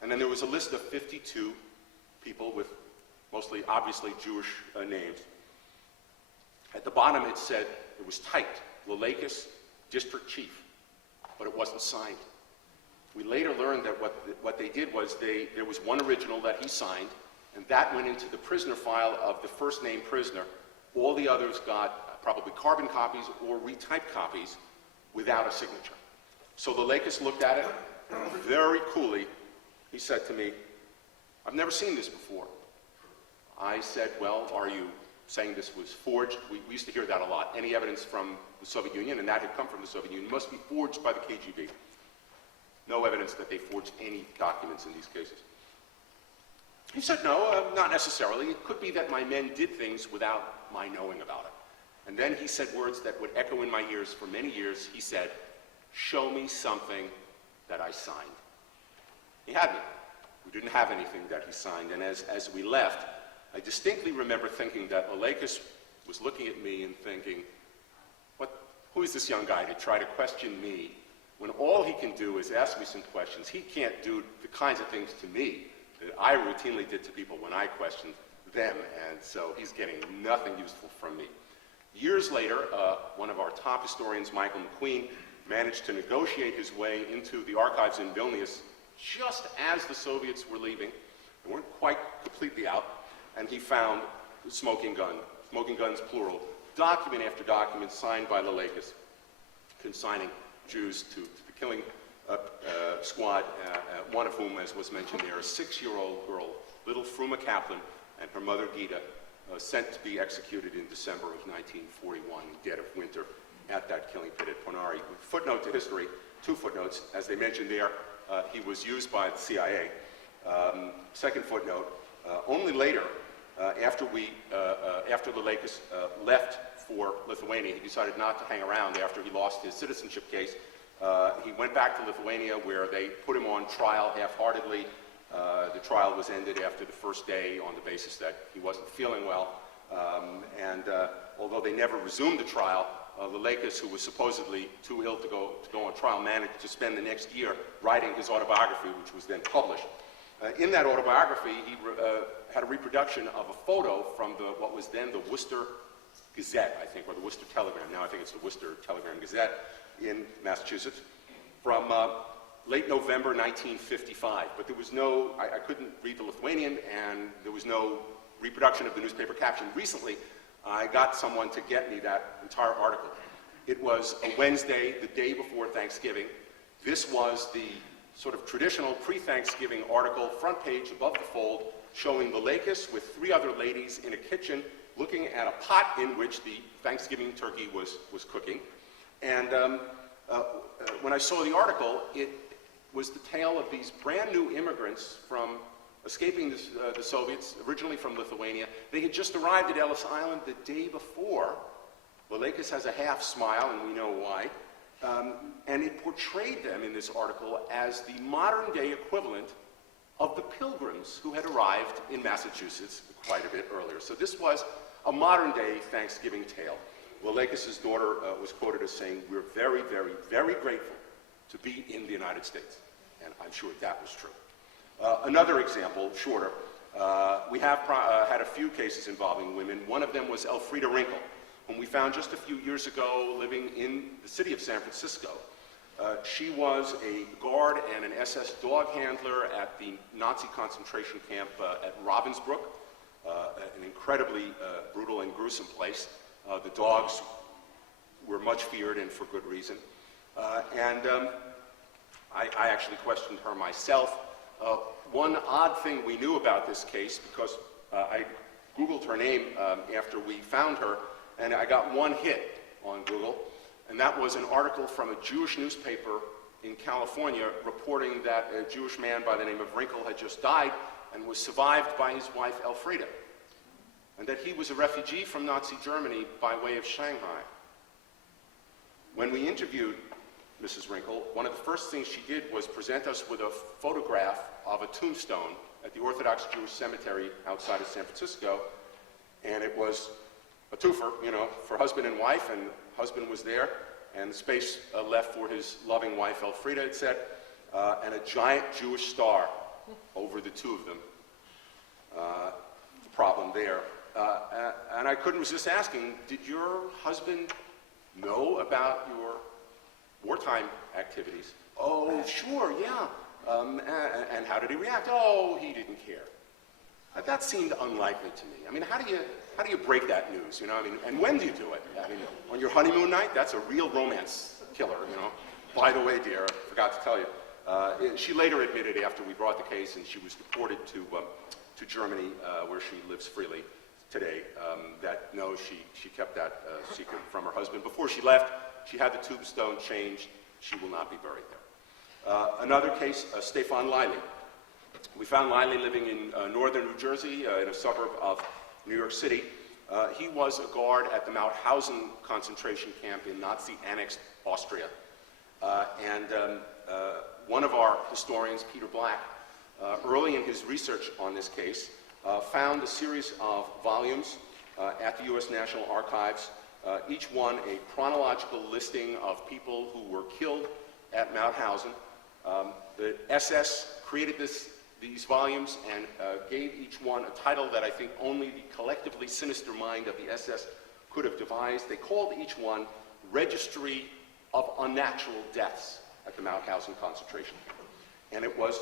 And then there was a list of 52 people with mostly, obviously, Jewish names. At the bottom it said, it was typed, Lelakis, District Chief, but it wasn't signed. We later learned that what they did was there was one original that he signed, and that went into the prisoner file of the first named prisoner. All the others got probably carbon copies or retyped copies without a signature. So Lelakis looked at it, very coolly, he said to me, I've never seen this before. I said, well, are you saying this was forged? We used to hear that a lot. Any evidence from the Soviet Union, and that had come from the Soviet Union, must be forged by the KGB. No evidence that they forged any documents in these cases. He said, no, not necessarily. It could be that my men did things without my knowing about it. And then he said words that would echo in my ears for many years. He said, show me something that I signed. He had me. We didn't have anything that he signed. And as we left, I distinctly remember thinking that Lelakis was looking at me and thinking, who is this young guy to try to question me when all he can do is ask me some questions? He can't do the kinds of things to me that I routinely did to people when I questioned them, and so he's getting nothing useful from me. Years later, one of our top historians, Michael McQueen, managed to negotiate his way into the archives in Vilnius just as the Soviets were leaving. They weren't quite completely out, and he found the smoking guns plural, document after document signed by Lelakis, consigning Jews to the killing squad, one of whom, as was mentioned there, a 6-year-old girl, little Fruma Kaplan, and her mother Gita, sent to be executed in December of 1941, dead of winter, at that killing pit at Ponari. Footnote to history, 2 footnotes. As they mentioned there, he was used by the CIA. Second footnote, only later, after Lelakis left for Lithuania, he decided not to hang around after he lost his citizenship case. He went back to Lithuania, where they put him on trial half-heartedly. The trial was ended after the first day on the basis that he wasn't feeling well. Although they never resumed the trial, Lelakis, who was supposedly too ill to go on trial, managed to spend the next year writing his autobiography, which was then published. In that autobiography, he had a reproduction of a photo from what was then the Worcester Gazette, I think, or the Worcester Telegram. Now I think it's the Worcester Telegram Gazette in Massachusetts, from late November 1955. But there was no, I couldn't read the Lithuanian, and there was no reproduction of the newspaper caption. Recently, I got someone to get me that entire article. It was a Wednesday, the day before Thanksgiving. This was the sort of traditional pre-Thanksgiving article, front page above the fold, showing Lelakis with 3 other ladies in a kitchen looking at a pot in which the Thanksgiving turkey was cooking. And when I saw the article, it was the tale of these brand new immigrants from escaping the Soviets, originally from Lithuania. They had just arrived at Ellis Island the day before. Lelakis has a half smile, and we know why. And it portrayed them in this article as the modern-day equivalent of the Pilgrims who had arrived in Massachusetts quite a bit earlier. So this was a modern-day Thanksgiving tale. Lelakis' daughter was quoted as saying, "We're very, very, very grateful to be in the United States." And I'm sure that was true. Another example, shorter, we have had a few cases involving women. One of them was Elfrida Rinkel, whom we found just a few years ago living in the city of San Francisco. She was a guard and an SS dog handler at the Nazi concentration camp at Ravensbrück, an incredibly brutal and gruesome place. The dogs were much feared, and for good reason. I actually questioned her myself. One odd thing we knew about this case, because I Googled her name after we found her, and I got one hit on Google, and that was an article from a Jewish newspaper in California reporting that a Jewish man by the name of Rinkel had just died and was survived by his wife Elfrida, and that he was a refugee from Nazi Germany by way of Shanghai. When we interviewed Mrs. Rinkel, one of the first things she did was present us with a photograph of a tombstone at the Orthodox Jewish cemetery outside of San Francisco, and it was a twofer, you know, for husband and wife, and husband was there, and space left for his loving wife Elfrida, it said, and a giant Jewish star over the two of them. The problem there. And I couldn't resist asking, did your husband know about your wartime activities? Oh, sure, yeah. And how did he react? Oh, he didn't care. That seemed unlikely to me. I mean, how do you break that news? You know, I mean, and when do you do it? I mean, on your honeymoon night, that's a real romance killer. You know. By the way, dear, I forgot to tell you. She later admitted after we brought the case, and she was deported to Germany, where she lives freely today, that no, she kept that secret from her husband. Before she left, she had the tombstone changed. She will not be buried there. Another case, Stefan Liley. We found Liley living in northern New Jersey, in a suburb of New York City. He was a guard at the Mauthausen concentration camp in Nazi-annexed Austria. One of our historians, Peter Black, early in his research on this case, found a series of volumes at the U.S. National Archives, each one a chronological listing of people who were killed at Mauthausen. The SS created these volumes and gave each one a title that I think only the collectively sinister mind of the SS could have devised. They called each one Registry of Unnatural Deaths at the Mauthausen concentration camp. And it was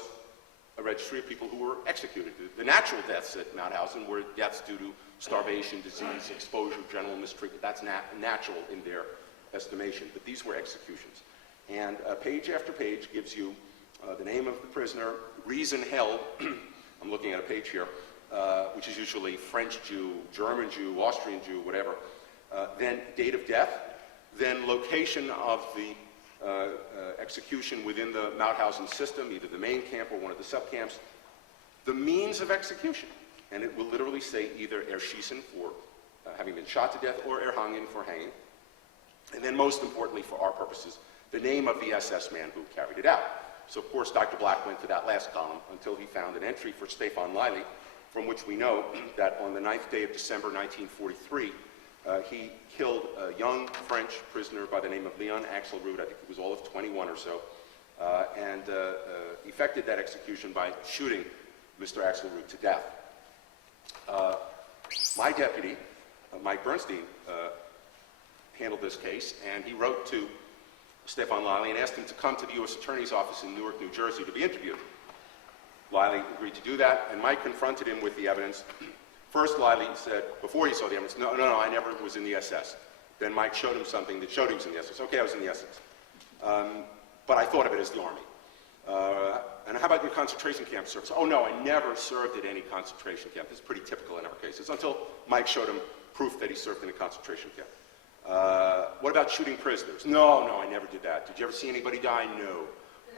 a registry of people who were executed. The natural deaths at Mauthausen were deaths due to starvation, disease, exposure, general mistreatment. That's natural in their estimation, but these were executions. And page after page gives you the name of the prisoner, reason held, I'm looking at a page here, which is usually French Jew, German Jew, Austrian Jew, whatever, then date of death, then location of the execution within the Mauthausen system, either the main camp or one of the subcamps, the means of execution, and it will literally say either Erschießen for having been shot to death or Erhangen for hanging, and then most importantly for our purposes, the name of the SS man who carried it out. So of course Dr. Black went to that last column until he found an entry for Stefan Liley, from which we know that on the 9th day of December 1943, he killed a young French prisoner by the name of Leon Axelrod, I think he was all of 21 or so, and effected that execution by shooting Mr. Axelrod to death. My deputy, Mike Bernstein, handled this case, and he wrote to Stefan Liley and asked him to come to the U.S. Attorney's Office in Newark, New Jersey to be interviewed. Liley agreed to do that, and Mike confronted him with the evidence. First, Liley said, before he saw the evidence, no, I never was in the SS. Then Mike showed him something that showed he was in the SS. Okay, I was in the SS. But I thought of it as the Army. And how about your concentration camp service? Oh, no, I never served at any concentration camp. This is pretty typical in our cases, until Mike showed him proof that he served in a concentration camp. What about shooting prisoners? No, I never did that. Did you ever see anybody die? No.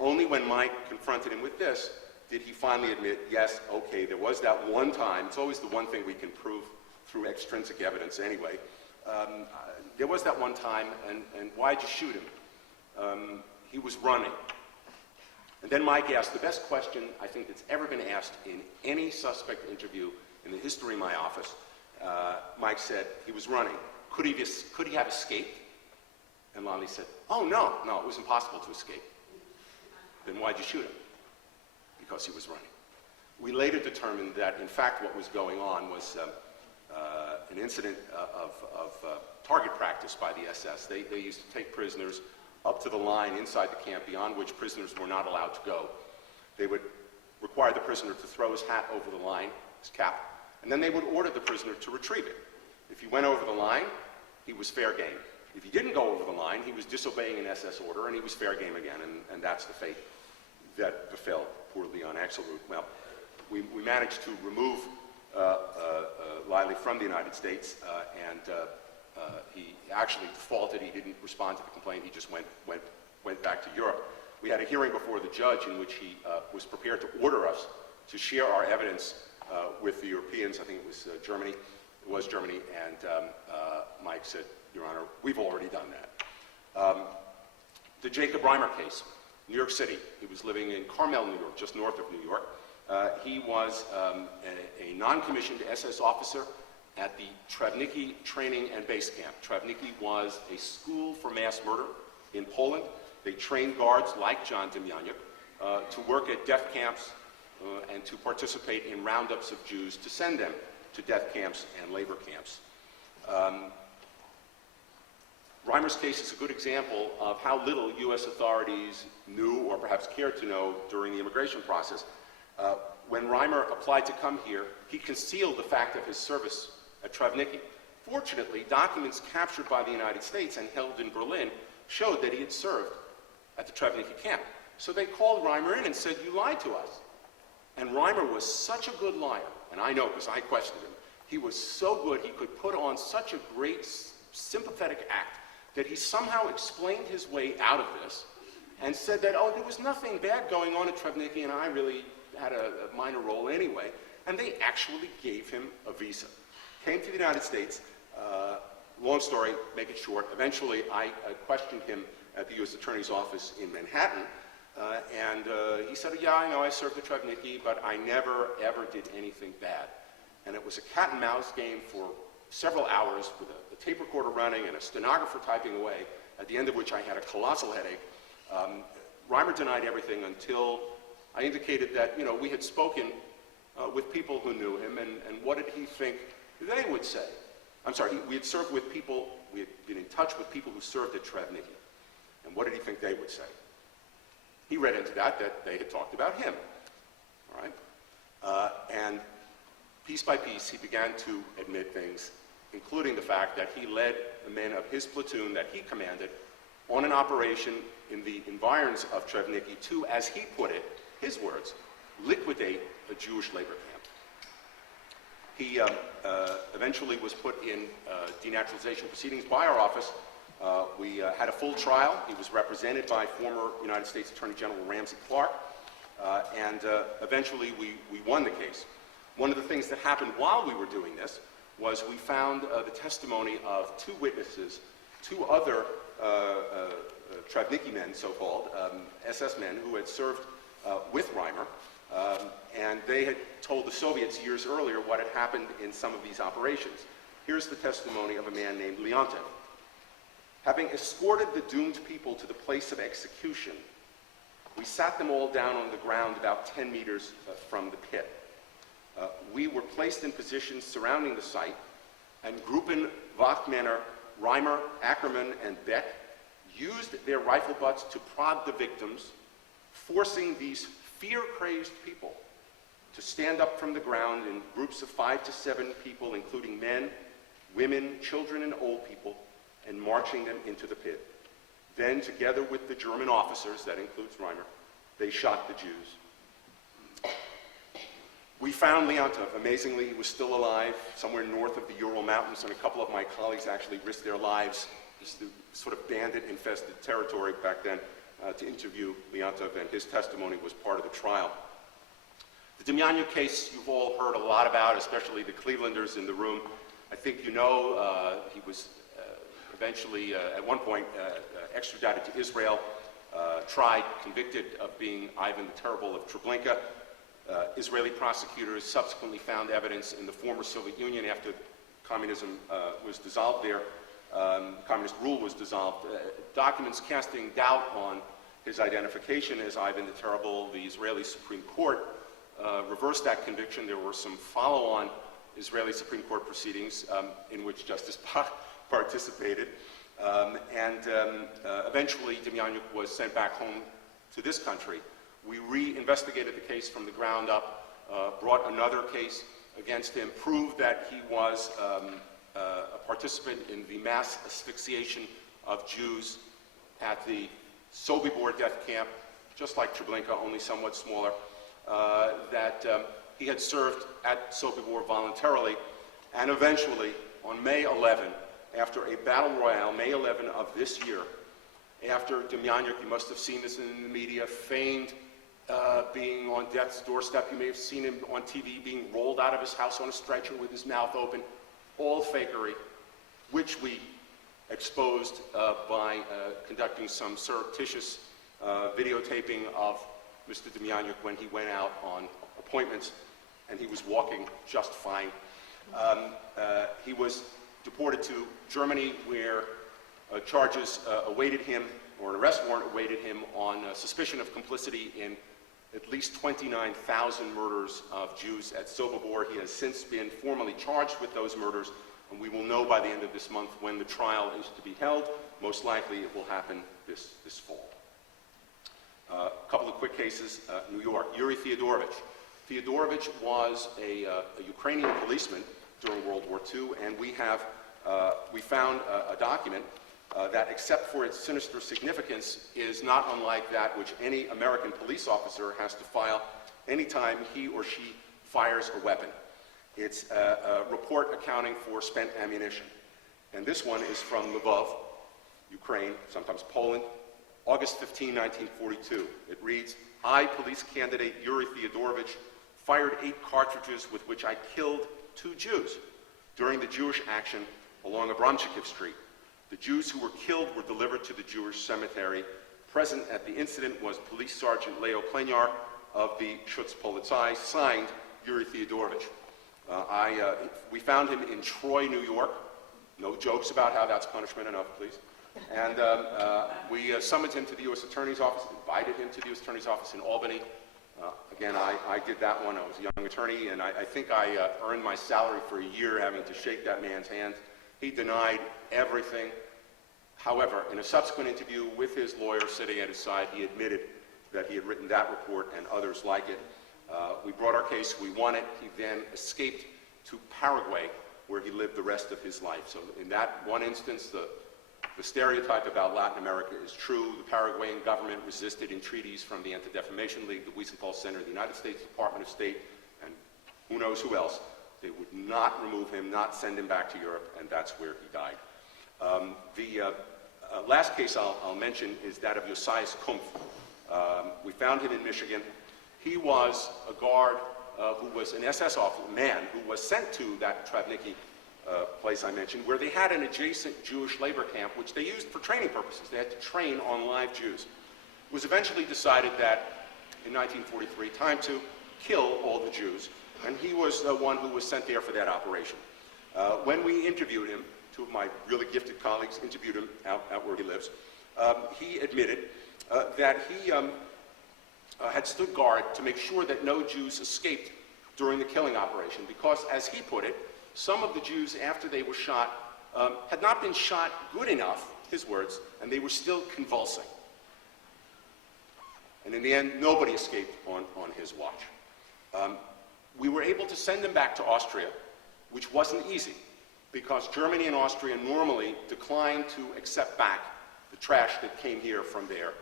Only when Mike confronted him with this did he finally admit, yes, okay, there was that one time. It's always the one thing we can prove through extrinsic evidence anyway. There was that one time, and why'd you shoot him? He was running. And then Mike asked the best question I think that's ever been asked in any suspect interview in the history of my office. Mike said, he was running. Could he have escaped? And Liley said, oh, no, it was impossible to escape. Then why'd you shoot him? Because he was running. We later determined that, in fact, what was going on was an incident of target practice by the SS. They used to take prisoners up to the line inside the camp beyond which prisoners were not allowed to go. They would require the prisoner to throw his hat over the line, his cap, and then they would order the prisoner to retrieve it. If he went over the line, he was fair game. If he didn't go over the line, he was disobeying an SS order, and he was fair game again, and that's the fate that befell poor Leon Axelrod. Well, we managed to remove Liley from the United States, and he actually defaulted. He didn't respond to the complaint. He just went back to Europe. We had a hearing before the judge in which he was prepared to order us to share our evidence with the Europeans. I think it was Germany. It was Germany, and Mike said, Your Honor, we've already done that. The Jacob Reimer case, New York City. He was living in Carmel, New York, just north of New York. He was a non-commissioned SS officer at the Travnicki Training and Base Camp. Travnicki was a school for mass murder in Poland. They trained guards like John Demjanjuk to work at death camps and to participate in roundups of Jews to send them to death camps and labor camps. Reimer's case is a good example of how little U.S. authorities knew or perhaps cared to know during the immigration process. When Reimer applied to come here, he concealed the fact of his service at Travnicki. Fortunately, documents captured by the United States and held in Berlin showed that he had served at the Travnicki camp. So they called Reimer in and said, you lied to us. And Reimer was such a good liar, and I know because I questioned him. He was so good, he could put on such a great sympathetic act that he somehow explained his way out of this and said that, oh, there was nothing bad going on at Travnicki and I really had a minor role anyway. And they actually gave him a visa. Came to the United States. Long story, make it short. Eventually, I questioned him at the U.S. Attorney's Office in Manhattan. And he said, yeah, I know I served at Travnicki, but I never, ever did anything bad. and it was a cat and mouse game for several hours with a tape recorder running and a stenographer typing away, at the end of which I had a colossal headache. Reimer denied everything until I indicated that, you know, we had spoken with people who knew him, and what did he think they would say? I'm sorry, we had served with people, we had been in touch with people who served at Traficant, and what did he think they would say? He read into that they had talked about him, all right? And piece by piece, he began to admit things, including the fact that he led the men of his platoon that he commanded on an operation in the environs of Traficant to, as he put it, his words, liquidate a Jewish labor camp. He eventually was put in denaturalization proceedings by our office. We had a full trial. He was represented by former United States Attorney General Ramsey Clark, and eventually we won the case. One of the things that happened while we were doing this was we found the testimony of two witnesses, two other Traficant men, so-called, SS men, who had served with Reimer, and they had told the Soviets years earlier what had happened in some of these operations. Here's the testimony of a man named Leontiev. Having escorted the doomed people to the place of execution, we sat them all down on the ground about 10 meters from the pit. We were placed in positions surrounding the site, and Gruppen Wachtmänner Reimer, Ackerman, and Beck used their rifle butts to prod the victims, forcing these fear-crazed people to stand up from the ground in groups of 5 to 7 people, including men, women, children, and old people, and marching them into the pit. Then, together with the German officers, that includes Reimer, they shot the Jews. We found Leontiev. Amazingly, he was still alive, somewhere north of the Ural Mountains, and a couple of my colleagues actually risked their lives, this sort of bandit-infested territory back then, to interview Leontiev, and his testimony was part of the trial. The Demjanjuk case you've all heard a lot about, especially the Clevelanders in the room. I think you know he was eventually, at one point, extradited to Israel, tried, convicted of being Ivan the Terrible of Treblinka. Israeli prosecutors subsequently found evidence in the former Soviet Union after communism was dissolved there. Communist rule was dissolved. Documents casting doubt on his identification as Ivan the Terrible. The Israeli Supreme Court reversed that conviction. There were some follow-on Israeli Supreme Court proceedings in which Justice Bach participated. Eventually, Demjanjuk was sent back home to this country. We re-investigated the case from the ground up, brought another case against him, proved that he was a participant in the mass asphyxiation of Jews at the Sobibor death camp, just like Treblinka, only somewhat smaller, that he had served at Sobibor voluntarily, and eventually, on May 11, after a battle royale, May 11 of this year, after Demjanjuk, you must have seen this in the media, feigned being on death's doorstep. You may have seen him on TV being rolled out of his house on a stretcher with his mouth open, all fakery, which we exposed by conducting some surreptitious videotaping of Mr. Demjanjuk when he went out on appointments, and he was walking just fine. He was deported to Germany, where charges awaited him, or an arrest warrant awaited him on suspicion of complicity in at least 29,000 murders of Jews at Sobibor. He has since been formally charged with those murders, and we will know by the end of this month when the trial is to be held. Most likely it will happen this fall. A couple of quick cases. New York, Yuri Theodorovich. Theodorovich was a Ukrainian policeman during World War II, and we found a document that, except for its sinister significance, is not unlike that which any American police officer has to file anytime he or she fires a weapon. It's a report accounting for spent ammunition. And this one is from Lvov, Ukraine, sometimes Poland, August 15, 1942. It reads, "I, police candidate Yuri Theodorovich, fired 8 cartridges with which I killed 2 Jews during the Jewish action along Abramchikov Street. The Jews who were killed were delivered to the Jewish cemetery. Present at the incident was Police Sergeant Leo Plenyar of the Schutz Polizei, signed Yuri Theodorovich." We found him in Troy, New York. No jokes about how that's punishment enough, please. And we summoned him to the U.S. Attorney's Office, invited him to the U.S. Attorney's Office in Albany. Again, I did that one. I was a young attorney, and I think I earned my salary for a year having to shake that man's hand. He denied everything. However, in a subsequent interview with his lawyer sitting at his side, he admitted that he had written that report and others like it. We brought our case, we won it. He then escaped to Paraguay, where he lived the rest of his life. So in that one instance, the stereotype about Latin America is true. The Paraguayan government resisted entreaties from the Anti-Defamation League, the Wiesenthal Center, the United States Department of State, and who knows who else. They would not remove him, not send him back to Europe, and that's where he died. The last case I'll mention is that of Josias Kumpf. We found him in Michigan. He was a guard who was an SS officer, man, who was sent to that Travnicki place I mentioned, where they had an adjacent Jewish labor camp, which they used for training purposes. They had to train on live Jews. It was eventually decided that, in 1943, time to kill all the Jews, and he was the one who was sent there for that operation. When we interviewed him, two of my really gifted colleagues interviewed him out where he lives, he admitted that he had stood guard to make sure that no Jews escaped during the killing operation, because, as he put it, some of the Jews, after they were shot, had not been shot good enough, his words, and they were still convulsing. And in the end, nobody escaped on his watch. We were able to send them back to Austria, which wasn't easy, because Germany and Austria normally decline to accept back the trash that came here from there.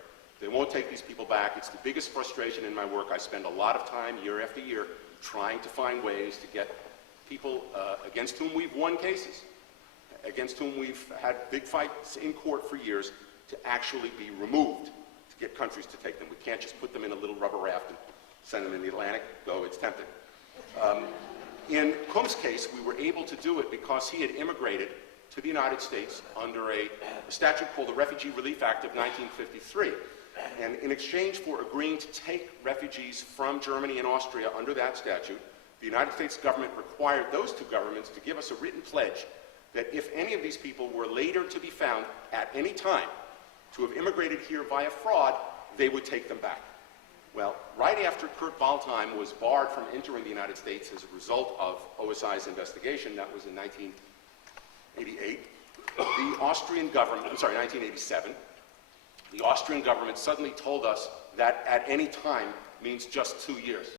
They won't take these people back. It's the biggest frustration in my work. I spend a lot of time, year after year, trying to find ways to get people against whom we've won cases, against whom we've had big fights in court for years, to actually be removed, to get countries to take them. We can't just put them in a little rubber raft and send them in the Atlantic, though it's tempting. In Kumpf's case, we were able to do it because he had immigrated to the United States under a statute called the Refugee Relief Act of 1953. And in exchange for agreeing to take refugees from Germany and Austria under that statute, the United States government required those two governments to give us a written pledge that if any of these people were later to be found at any time to have immigrated here via fraud, they would take them back. Well, right after Kurt Waldheim was barred from entering the United States as a result of OSI's investigation, that was in 1988, the Austrian government, 1987, the Austrian government suddenly told us that at any time means just 2 years.